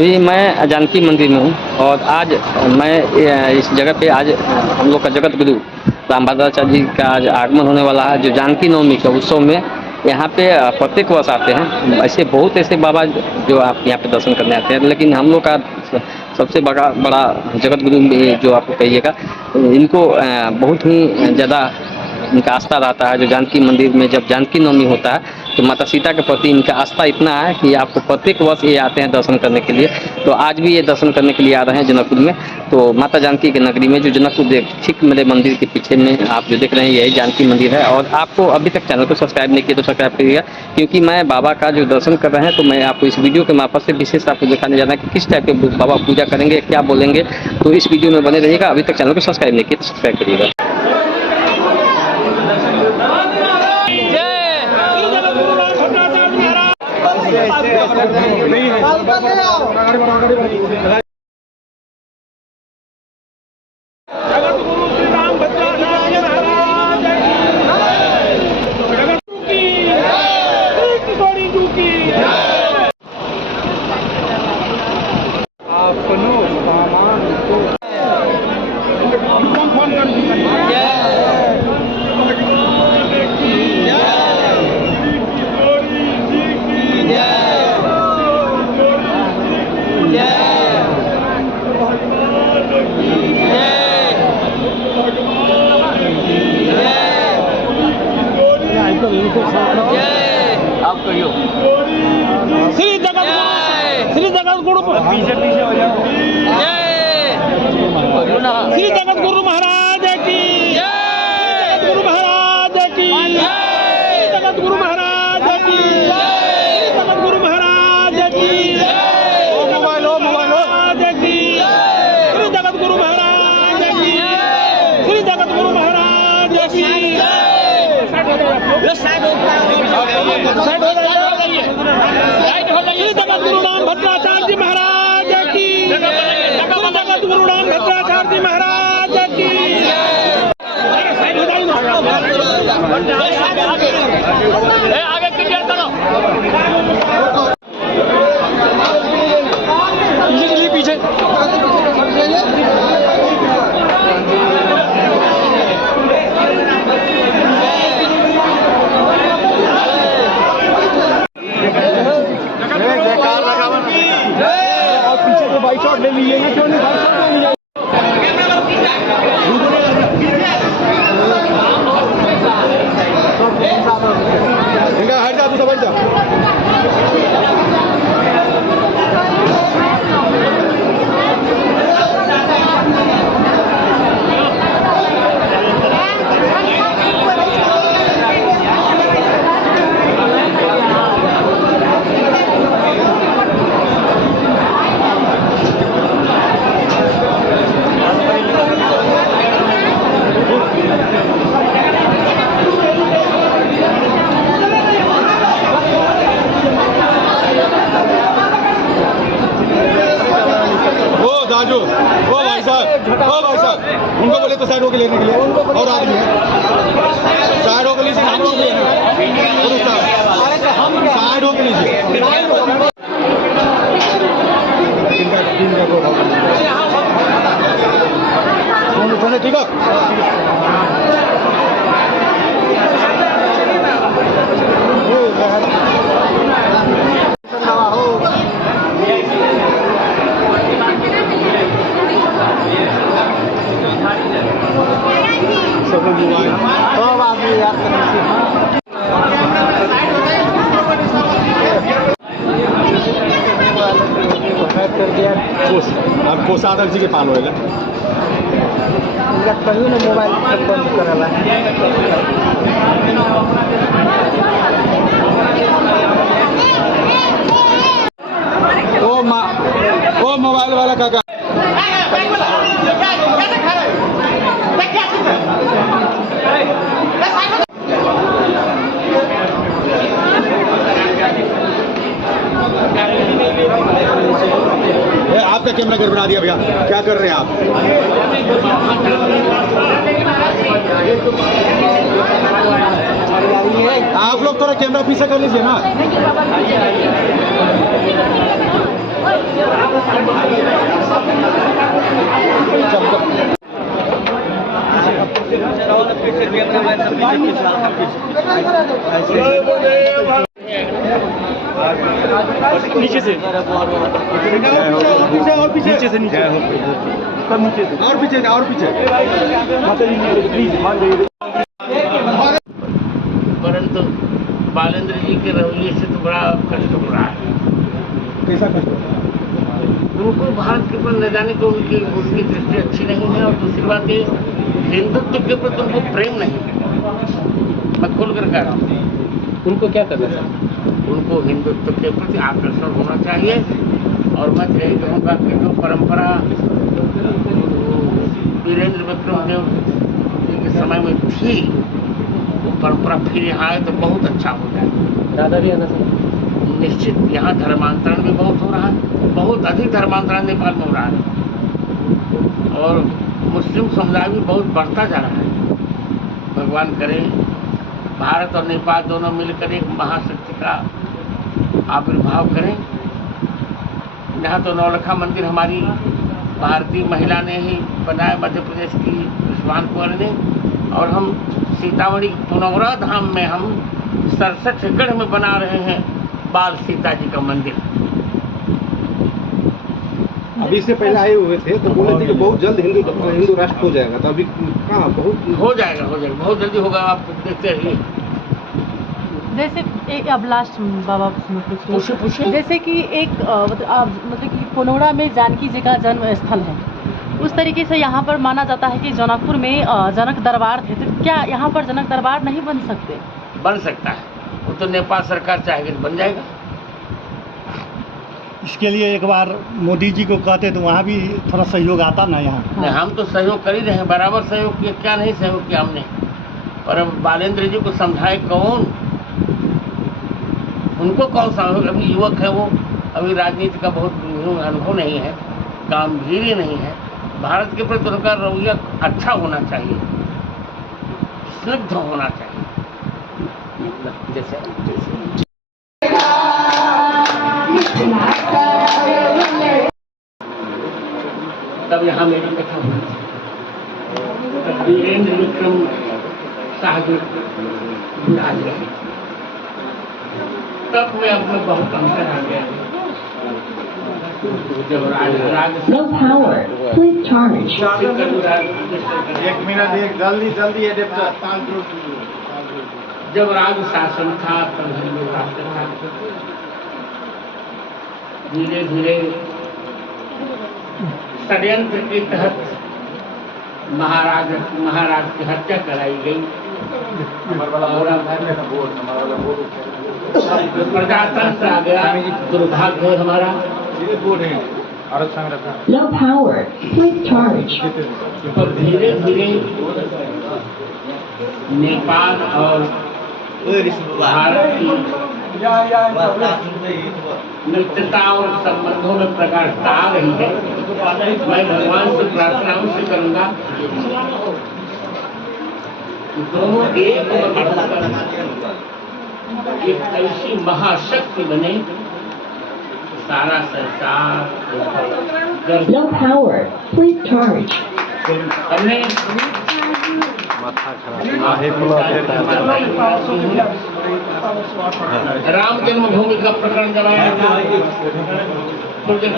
अभी मैं जानकी मंदिर में हूँ और आज मैं इस जगह पे आज हम लोग का जगत गुरु रामभद्राचार्य जी का आज आगमन होने वाला है। जो जानकी नवमी के उत्सव में यहाँ पे प्रत्येक वर्ष आते हैं। ऐसे बहुत ऐसे बाबा जो आप यहाँ पे दर्शन करने आते हैं, लेकिन हम लोग का सबसे बड़ा बड़ा जगत गुरु जो आपको कहिएगा, इनको बहुत ही ज़्यादा इनका आस्था रहता है। जो जानकी मंदिर में जब जानकी नवमी होता है तो माता सीता के प्रति इनका आस्था इतना है कि आपको प्रत्येक वर्ष ये आते हैं दर्शन करने के लिए। तो आज भी ये दर्शन करने के लिए आ रहे हैं जनकपुर में। तो माता जानकी की नगरी में जो जनकपुर ठीक मेरे मंदिर के पीछे में आप जो देख रहे हैं यही जानकी मंदिर है। और आपको अभी तक चैनल को सब्सक्राइब नहीं किया तो सब्सक्राइब करिएगा, क्योंकि मैं बाबा का जो दर्शन कर रहे हैं तो मैं आपको इस वीडियो के मार्फत से विशेष आपको दिखाने जा रहा है कि किस टाइप के बाबा पूजा करेंगे, क्या बोलेंगे। तो इस वीडियो में बने रहिएगा। अभी तक चैनल को सब्सक्राइब नहीं किया तो सब्सक्राइब करिएगा। आप कहियो श्री जगत गुरु पीछे हो जाओ। श्री जगत गुरु महाराज की जगत गुरु महाराज की जगत गुरु महाराज की जगत गुरु महाराज की मोबाइल की श्री जगत गुरु महाराज की श्री जगत गुरु महाराज की साइड हो जाइए। श्री जगत गुरु राम भद्राचार्य जी महाराज की जगत गुरु राम भद्राचार्य जी महाराज की साइड हो जाइए। आगे क्लियर करो। पीछे बाइक शॉट ले लीजिएगा, क्यों नहीं बाइक शॉट ले लीजिए। हट जा, तू समझ जा। दाजू, ओ भाई साहब, उनको बोले तो साइड होके लेने के लिए, और आदमी है साइड होके लीजिए, हम लोग साइड होके लीजिए। ठीक है, आपको साधक जी के पान होएगा कहीं ना मोबाइल बंद करेला। ओ मोबाइल वाला काका आपका कैमरा गड़बड़ा दिया भैया, क्या कर रहे हैं आप? आप लोग थोड़ा कैमरा पीछे कर लीजिए ना। नीचे से और पीछे नीचे से नीचे सब नीचे से और पीछे माता जी प्लीज मान जाइए। परंतु बालेंद्र जी के रवैये से तो बड़ा कष्ट हो रहा है। कैसा कष्ट? उनको भारत के ऊपर न जाने को उनकी दृष्टि अच्छी नहीं है, और दूसरी बात ये हिंदुत्व के प्रति उनको प्रेम नहीं है। मैं खुल कर कह रहा हूँ, उनको क्या करना है? उनको हिंदुत्व के प्रति आकर्षण होना चाहिए। और मैं यही कहूँगा कि जो परंपरा वीरेंद्र विक्रम देव के समय में थी, वो परंपरा फिर यहाँ आए तो बहुत अच्छा हो जाए। दादा भी आना चाहिए। निश्चित यहाँ धर्मांतरण भी बहुत हो रहा है, बहुत अधिक धर्मांतरण नेपाल में हो रहा है, और मुस्लिम समुदाय भी बहुत बढ़ता जा रहा है। भगवान करे भारत और नेपाल दोनों मिलकर एक महाशक्ति का आविर्भाव करें। यहाँ तो नौलखा मंदिर हमारी भारतीय महिला ने ही बनाया, मध्य प्रदेश की विश्वान कुंवर ने, और हम सीतामढ़ी पुनौरा धाम में हम 67 एकड़ में बना रहे हैं बाल सीता जी का मंदिर। अभी इससे पहले आए हुए थे तो बोले थे कि बहुत जल्द हिंदू राष्ट्र हो जाएगा, तो अभी कहाँ बहुत हो जाएगा बहुत जल्दी होगा, आप देखते रहिए। जैसे एक अब लास्ट बाबा पूछिए। जैसे कि एक मतलब कि पुनौरा में जानकी जी का जन्म स्थल है, उस तरीके से यहाँ पर माना जाता है कि जनकपुर में जनक दरबार थे, तो क्या यहाँ पर जनक दरबार नहीं बन सकते? बन सकता है, वो तो नेपाल सरकार चाहेगी तो बन जाएगा। इसके लिए एक बार मोदी जी को कहते तो वहाँ भी थोड़ा सहयोग आता ना यहाँ। नहीं, हम तो सहयोग कर ही रहे हैं, बराबर सहयोग किया, क्या नहीं सहयोग किया हमने। पर अब बालेंद्र जी को समझाए कौन, उनको कौन सा, अभी युवक है वो, अभी राजनीति का बहुत अनुभव नहीं है, गंभीर नहीं है। भारत के प्रति उनका रवैया अच्छा होना चाहिए, स्निग्ध होना चाहिए। तब यहाँ मेरी कथा हुई, तब वीरेंद्र विक्रम साहब विराज रहे, तब मैं अपने बहुत अंतर आ गया। जब No power. Please charge. एक मिनट जल्दी जब राज शासन था तब हिंदू राष्ट्र था, धीरे धीरे षड्यंत्र के तहत महाराज की हत्या कराई गई, प्रजातंत्र आ गया। दुर्भाग्य है हमारा। No power. Please charge. तो धीरे धीरे नेपाल और भारत की मित्रता और संबंधों में प्रगाढ़ता आ रही है। मैं भगवान से प्रार्थना उनसे करूंगा कि दोनों एक एक ऐसी महाशक्ति बने, सारा संसार। No power. Please charge. हमने राम जन्मभूमि का प्रकरण जब आया था, थोड़ी देर